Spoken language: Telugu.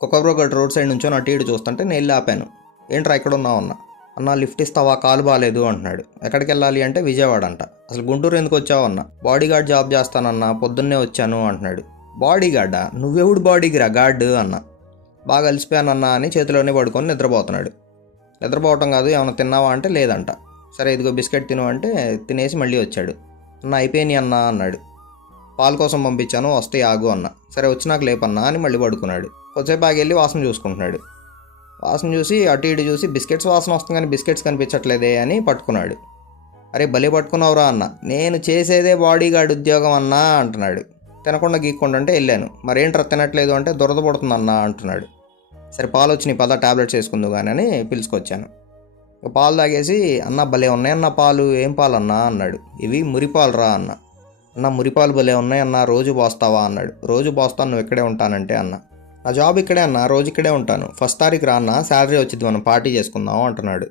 కుక్కబ్రో గడ్ రోడ్ సైడ్ నుంచో అటు ఇటు చూస్తుంటే నేను వెళ్ళి ఆపాను. ఏంట్రా ఇక్కడ ఉన్నావు అన్న. అన్న లిఫ్ట్ ఇస్తావా, కాలు బాగాలేదు అంటున్నాడు. ఎక్కడికి వెళ్ళాలి అంటే విజయవాడ అంట. అసలు గుంటూరు ఎందుకు వచ్చావు అన్న. బాడీ గార్డ్ జాబ్ చేస్తానన్నా, పొద్దున్నే వచ్చాను అంటున్నాడు. బాడీ గార్డా? నువ్వెవుడు బాడీకి రా గార్డ్ అన్న. బాగా అలసిపోయానన్నా అని చేతిలోనే పడుకొని నిద్రపోతున్నాడు. నిద్రపోవటం కాదు, ఏమైనా తిన్నావా అంటే లేదంట. సరే ఇదిగో బిస్కెట్ తిను అంటే తినేసి మళ్ళీ వచ్చాడు. అన్న అయిపోయినాయి అన్నా అన్నాడు. పాల కోసం పంపించాను, వస్తే ఆగు అన్న. సరే వచ్చినాక లేపన్నా అని మళ్ళీ పడుకున్నాడు. కొద్దిసేపు ఆగి వెళ్ళి వాసన చూసుకుంటున్నాడు. వాసన చూసి అటు ఇటు చూసి బిస్కెట్స్ వాసన వస్తుంది కానీ బిస్కెట్స్ కనిపించట్లేదే అని పట్టుకున్నాడు. అరే భలే పట్టుకున్నావురా అన్న. నేను చేసేదే బాడీ గార్డ్ ఉద్యోగం అన్నా అంటున్నాడు. తినకుండా గీక్కుండా అంటే వెళ్ళాను. మరేంట్రా తినట్లేదు అంటే దురద పడుతుంది అన్నా అంటున్నాడు. సరే పాలు వచ్చినాయి పద టాబ్లెట్స్ వేసుకుందు కానీ అని పిలుచుకొచ్చాను. ఇక పాలు తాగేసి అన్న భలే ఉన్నాయన్న పాలు, ఏం పాలు అన్నా అన్నాడు. ఇవి మురిపాలు రా అన్న. అన్న మురిపాలు భలే ఉన్నాయన్నా, రోజు పోస్తావా అన్నాడు. రోజు పోస్తాను, నువ్వు ఇక్కడే ఉంటానంటే అన్న. నా జాబ్ ఇక్కడే అన్న, రోజు ఇక్కడే ఉంటాను. 1st తారీఖు రా అన్న, శాలరీ వచ్చింది, మనం పార్టీ చేసుకుందాం అంటున్నాడు.